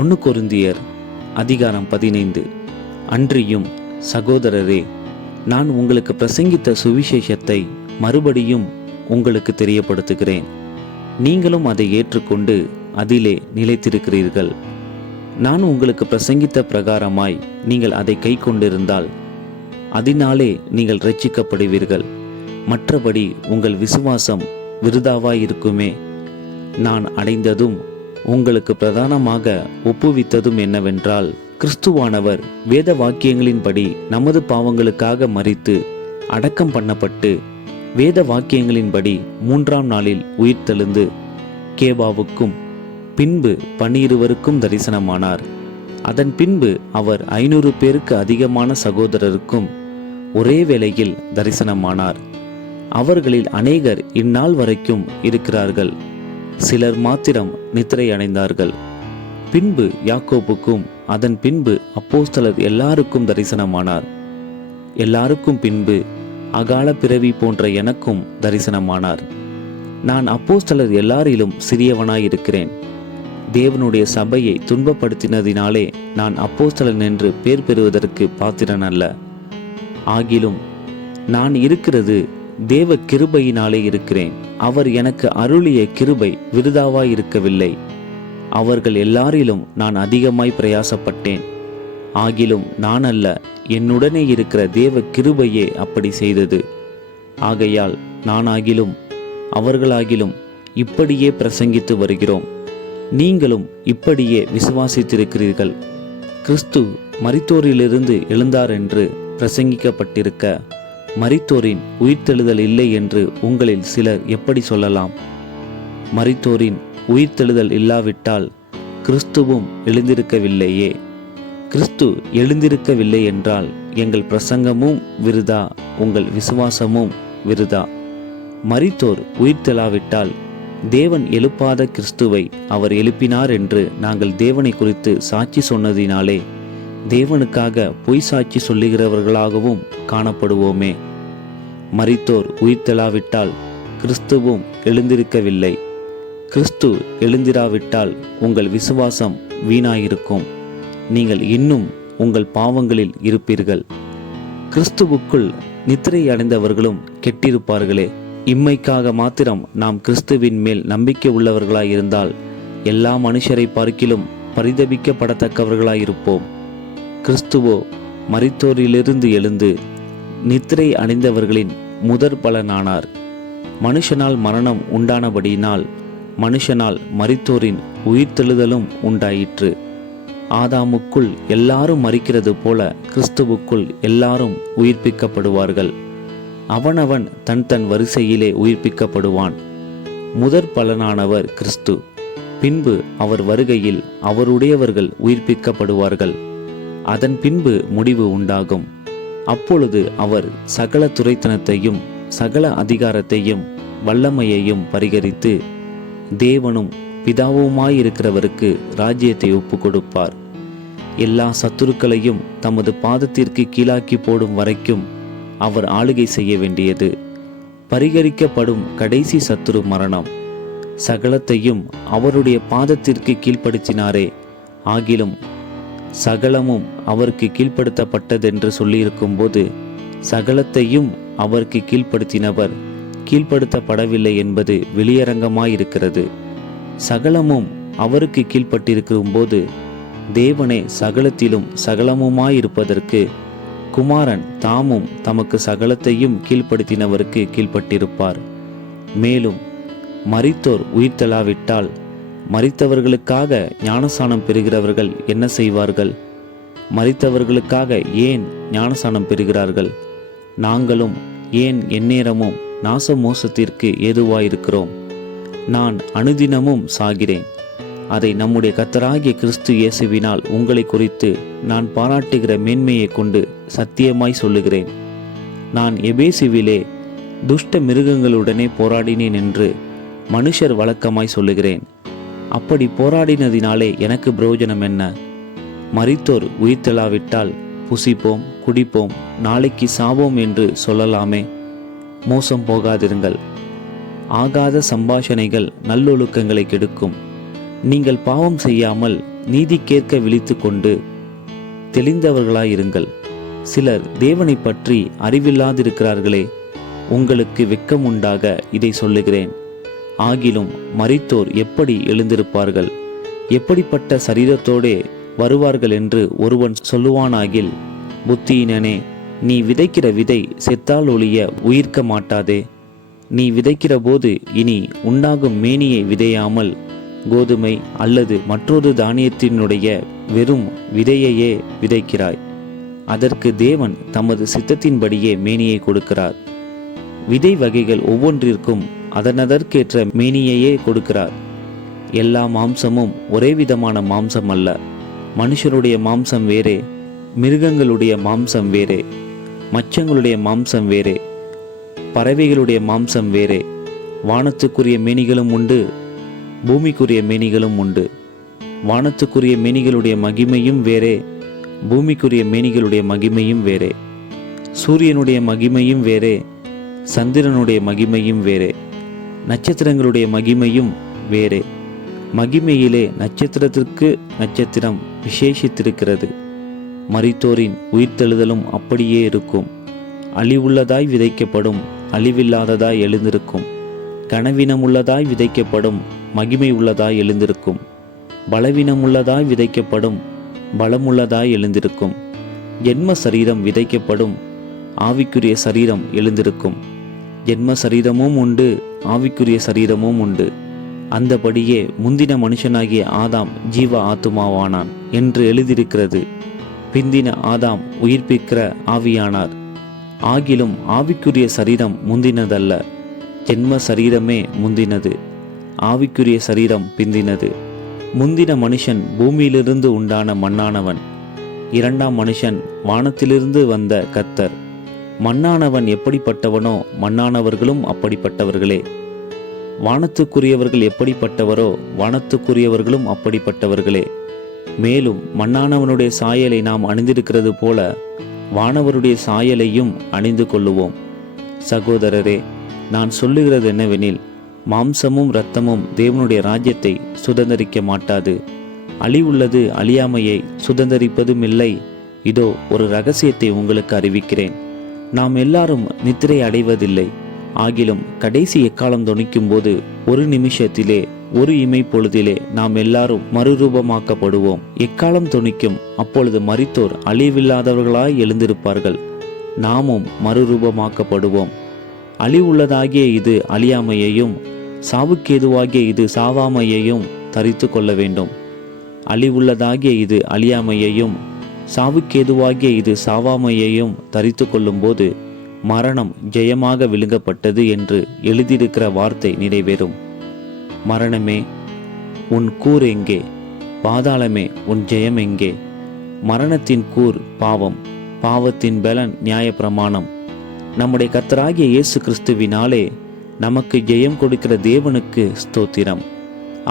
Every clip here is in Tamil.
1 கொரிந்தியர் அதிகாரம் 15. அன்றியும் சகோதரரே, நான் உங்களுக்கு பிரசங்கித்த சுவிசேஷத்தை மறுபடியும் உங்களுக்கு தெரியப்படுத்துகிறேன். நீங்களும் அதை ஏற்றுக்கொண்டு அதிலே நிலைத்திருக்கிறீர்கள். நான் உங்களுக்கு பிரசங்கித்த பிரகாரமாய் நீங்கள் அதை கை கொண்டிருந்தால் அதனாலே நீங்கள் இரட்சிக்கப்படுவீர்கள். மற்றபடி உங்கள் விசுவாசம் விருதாவாயிருக்குமே. நான் அடைந்ததும் உங்களுக்கு பிரதானமாக ஒப்புவித்ததும் என்னவென்றால், கிறிஸ்துவானவர் வேத வாக்கியங்களின்படி நமது பாவங்களுக்காக மரித்து அடக்கம் பண்ணப்பட்டு வேத வாக்கியங்களின்படி 3ஆம் நாளில் உயிர்த்தெழுந்து கேபாவுக்கும் பின்பு 12 தரிசனமானார். அதன் பின்பு அவர் 500 பேருக்கு அதிகமான சகோதரருக்கும் ஒரே வேளையில் தரிசனமானார். அவர்களில் அநேகர் இந்நாள் வரைக்கும் இருக்கிறார்கள், சிலர் மாத்திரம் நித்திரை அடைந்தார்கள். பின்பு யாக்கோபுக்கும் அதன் பின்பு அப்போஸ்தலர் எல்லாருக்கும் தரிசனமானார். எல்லாருக்கும் பின்பு அகால பிறவி போன்ற எனக்கும் தரிசனமானார். நான் அப்போஸ்தலர் எல்லாரிலும் சிறியவனாயிருக்கிறேன். தேவனுடைய சபையை துன்பப்படுத்தினதினாலே நான் அப்போஸ்தலன் என்று பேர் பெறுவதற்கு பாத்திரன் அல்ல. ஆகிலும் நான் இருக்கிறது தேவ கிருபையினாலே இருக்கிறேன். அவர் எனக்கு அருளிய கிருபை விருதாவாயிருக்கவில்லை. அவர்கள் எல்லாரிலும் நான் அதிகமாய் பிரயாசப்பட்டேன். ஆகிலும் நான் அல்ல, என்னுடனே இருக்கிற தேவ கிருபையே அப்படி செய்தது. ஆகையால் நானாகிலும் அவர்களாகிலும் இப்படியே பிரசங்கித்து வருகிறோம். நீங்களும் இப்படியே விசுவாசித்திருக்கிறீர்கள். கிறிஸ்து மரித்தோரிலிருந்து எழுந்தார் என்று பிரசங்கிக்கப்பட்டிருக்க, மரித்தோரின் உயிர்த்தெழுதல் இல்லை என்று உங்களில் சிலர் எப்படி சொல்லலாம்? மரித்தோரின் உயிர்த்தெழுதல் இல்லாவிட்டால் கிறிஸ்துவும் எழுந்திருக்கவில்லையே. கிறிஸ்து எழுந்திருக்கவில்லை என்றால் எங்கள் பிரசங்கமும் விருதா, உங்கள் விசுவாசமும் விருதா. மரித்தோர் உயிர்த்தெழாவிட்டால் தேவன் எழுப்பாத கிறிஸ்துவை அவர் எழுப்பினார் என்று நாங்கள் தேவனை குறித்து சாட்சி சொன்னதினாலே தேவனுக்காக பொய் சாட்சி சொல்லுகிறவர்களாகவும் காணப்படுவோமே. மரித்தோர் உயிர்த்தெழாவிட்டால் கிறிஸ்துவும் எழுந்திருக்கவில்லை. கிறிஸ்து எழுந்திராவிட்டால் உங்கள் விசுவாசம் வீணாயிருக்கும், நீங்கள் இன்னும் உங்கள் பாவங்களில் இருப்பீர்கள். கிறிஸ்துவுக்குள் நித்திரை அடைந்தவர்களும் கெட்டிருப்பார்களே. இம்மைக்காக மாத்திரம் நாம் கிறிஸ்துவின் மேல் நம்பிக்கை உள்ளவர்களாயிருந்தால் எல்லா மனுஷரை பார்க்கிலும் பரிதபிக்கப்படத்தக்கவர்களாயிருப்போம். கிறிஸ்துவோ மரித்தோரிலிருந்து எழுந்து நித்திரை அடைந்தவர்களின் முதற் பலனானார். மனுஷனால் மரணம் உண்டானபடியினால் மனுஷனால் மரித்தோரின் உயிர்த்தெழுதலும் உண்டாயிற்று. ஆதாமுக்குள் எல்லாரும் மரிக்கிறது போல கிறிஸ்துவுக்குள் எல்லாரும் உயிர்ப்பிக்கப்படுவார்கள். அவனவன் தன் தன் வரிசையிலே உயிர்ப்பிக்கப்படுவான். முதற் பலனானவர் கிறிஸ்து. பின்பு அவர் வருகையில் அவருடையவர்கள் உயிர்ப்பிக்கப்படுவார்கள். அதன் பின்பு முடிவு உண்டாகும். அப்பொழுது அவர் சகல துரைத்தனத்தையும் சகல அதிகாரத்தையும் வல்லமையையும் பரிகரித்து தேவனும் பிதாவுமாயிருக்கிறவருக்கு ராஜ்யத்தை ஒப்பு கொடுப்பார். எல்லா சத்துருக்களையும் தமது பாதத்திற்கு கீழாக்கி போடும் வரைக்கும் அவர் ஆளுகை செய்ய வேண்டியது. பரிகரிக்கப்படும் கடைசி சத்துரு மரணம். சகலத்தையும் அவருடைய பாதத்திற்கு கீழ்ப்படுத்தினாரே. ஆகிலும் சகலமும் அவருக்கு கீழ்ப்படுத்தப்பட்டதென்று சொல்லியிருக்கும் போது சகலத்தையும் அவருக்கு கீழ்ப்படுத்தினவர் கீழ்ப்படுத்தப்படவில்லை என்பது வெளியரங்கமாயிருக்கிறது. சகலமும் அவருக்கு கீழ்ப்பட்டிருக்கும் போது தேவனே சகலத்திலும் சகலமுமாயிருப்பதற்கு குமாரன் தாமும் தமக்கு சகலத்தையும் கீழ்ப்படுத்தினவருக்கு கீழ்ப்பட்டிருப்பார். மேலும் மரித்தோர் உயிர்த்தெழாவிட்டால் மரித்தவர்களுக்காக ஞானசானம் பெறுகிறவர்கள் என்ன செய்வார்கள்? மரித்தவர்களுக்காக ஏன் ஞானசானம் பெறுகிறார்கள்? நாங்களும் ஏன் எந்நேரமும் நாசமோசத்திற்கு ஏதுவாயிருக்கிறோம்? நான் அனுதினமும் சாகிறேன். அதை நம்முடைய கர்த்தராகிய கிறிஸ்து இயேசுவினால் உங்களை குறித்து நான் பாராட்டுகிற மேன்மையை கொண்டு சத்தியமாய் சொல்லுகிறேன். நான் எபேசுவிலே துஷ்ட மிருகங்களுடனே போராடினேன் என்று மனுஷர் வழக்கமாய் சொல்லுகிறேன். அப்படி போராடினதினாலே எனக்கு பிரயோஜனம் என்ன? மரித்தோர் உயிர்த்தெழாவிட்டால் புசிப்போம், குடிப்போம், நாளைக்கு சாவோம் என்று சொல்லலாமே. மோசம் போகாதிருங்கள். ஆகாத சம்பாஷணைகள் நல்லொழுக்கங்களை கெடுக்கும். நீங்கள் பாவம் செய்யாமல் நீதிக்கேற்க விழித்து கொண்டு தெளிந்தவர்களாயிருங்கள். சிலர் தேவனை பற்றி அறிவில்லாதிருக்கிறார்களே, உங்களுக்கு வெட்கம் உண்டாக இதை சொல்லுகிறேன். ஆகிலும் மரித்தோர் எப்படி எழுந்திருப்பார்கள்? எப்படிப்பட்ட சரீரத்தோடே வருவார்கள் என்று ஒருவன் சொல்லுவானாகில், புத்தியினனே, நீ விதைக்கிற விதை செத்தால் ஒழிய உயிர்க்க மாட்டாதே. நீ விதைக்கிற போது இனி உண்டாகும் மேனியை விதையாமல் கோதுமை அல்லது மற்றொரு தானியத்தினுடைய வெறும் விதையையே விதைக்கிறாய். அதற்கு தேவன் தமது சித்தத்தின்படியே மேனியை கொடுக்கிறார். விதை வகைகள் ஒவ்வொன்றிற்கும் அதனதற்கேற்ற மேனியையே கொடுக்கிறார். எல்லா மாம்சமும் ஒரே விதமான மாம்சம் அல்ல. மனுஷருடைய மாம்சம் வேறே, மிருகங்களுடைய மாம்சம் வேறே, மச்சங்களுடைய மாம்சம் வேறே, பறவைகளுடைய மாம்சம் வேறே. வானத்துக்குரிய மேனிகளும் உண்டு, பூமிக்குரிய மேனிகளும் உண்டு. வானத்துக்குரிய மேனிகளுடைய மகிமையும் வேறே, பூமிக்குரிய மேனிகளுடைய மகிமையும் வேறே. சூரியனுடைய மகிமையும் வேறே, சந்திரனுடைய மகிமையும் வேறே. நட்சத்திரங்களுடைய மகிமையும் வேறே. மகிமையிலே நட்சத்திரத்திற்கு நட்சத்திரம் விசேஷித்திருக்கிறது. மரித்தோரின் உயிர்த்தெழுதலும் அப்படியே இருக்கும். அழிவுள்ளதாய் விதைக்கப்படும், அழிவில்லாததாய் எழுந்திருக்கும். கனவீனமுள்ளதாய் விதைக்கப்படும், மகிமை உள்ளதாய் எழுந்திருக்கும். பலவீனமுள்ளதாய் விதைக்கப்படும், பலமுள்ளதாய் எழுந்திருக்கும். ஜென்ம சரீரம் விதைக்கப்படும், ஆவிக்குரிய சரீரம் எழுந்திருக்கும். ஜென்ம சரீரமும் உண்டு, ஆவிக்குரிய சரீரமும் உண்டு. அந்தபடியே முந்தின மனுஷனாகிய ஆதாம் ஜீவ ஆத்துமாவானான் என்று எழுதியிருக்கிறது. பிந்தின ஆதாம் உயிர்ப்பிக்கிற ஆவியானார். ஆகிலும் ஆவிக்குரிய சரீரம் முந்தினதல்ல, ஜென்ம சரீரமே முந்தினது, ஆவிக்குரிய சரீரம் பிந்தினது. முந்தின மனுஷன் பூமியிலிருந்து உண்டான மண்ணானவன், இரண்டாம் மனுஷன் வானத்திலிருந்து வந்த கர்த்தர். மண்ணானவன் எப்படிப்பட்டவனோ மண்ணானவர்களும் அப்படிப்பட்டவர்களே. வானத்துக்குரியவர்கள் எப்படிப்பட்டவரோ வானத்துக்குரியவர்களும் அப்படிப்பட்டவர்களே. மேலும் மண்ணானவனுடைய சாயலை நாம் அணிந்திருக்கிறது போல வானவருடைய சாயலையும் அணிந்து கொள்ளுவோம். சகோதரரே, நான் சொல்லுகிறது என்னவெனில், மாம்சமும் இரத்தமும் தேவனுடைய ராஜ்யத்தை சுதந்தரிக்க மாட்டாது. அழிவுள்ளது அழியாமையை சுதந்தரிப்பதும் இல்லை. இதோ ஒரு இரகசியத்தை உங்களுக்கு அறிவிக்கிறேன். நாம் எல்லாரும் நித்திரை அடைவதில்லை. ஆகிலும் கடைசி எக்காலம் தொனிக்கும் போது ஒரு நிமிஷத்திலே, ஒரு இமை பொழுதிலே நாம் எல்லாரும் மறுரூபமாக்கப்படுவோம். எக்காலம் தொனிக்கும். அப்பொழுது மரித்தோர் அழிவில்லாதவர்களாய் எழுந்திருப்பார்கள். நாமும் மறுரூபமாக்கப்படுவோம். அழிவுள்ளதாகிய இது அழியாமையையும், சாவுக்கேதுவாகிய இது சாவாமையையும் தரித்து கொள்ள வேண்டும். அழிவுள்ளதாகிய இது அழியாமையையும், சாவுக்கேதுவாகிய இது சாவாமையையும் தரித்து கொள்ளும்போது மரணம் ஜெயமாக விழுங்கப்பட்டது என்று எழுதியிருக்கிற வார்த்தை நிறைவேறும். மரணமே, உன் கூர் எங்கே? பாதாளமே, உன் ஜெயம் எங்கே? மரணத்தின் கூர் பாவம், பாவத்தின் பலன் நியாயப்பிரமாணம். நம்முடைய கர்த்தராகிய இயேசு கிறிஸ்துவினாலே நமக்கு ஜெயம் கொடுக்கிற தேவனுக்கு ஸ்தோத்திரம்.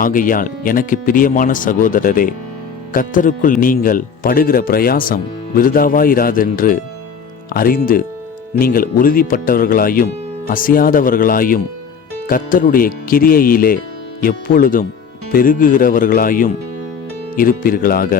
ஆகையால் எனக்கு பிரியமான சகோதரரே, கர்த்தருக்குள் நீங்கள் படுகிற பிரயாசம் விருதாவாயிராதென்று அறிந்து நீங்கள் உறுதிப்பட்டவர்களாயும் அசையாதவர்களாயும் கர்த்தருடைய கிரியையிலே எப்பொழுதும் பெருகுகிறவர்களாயும் இருப்பீர்களாக.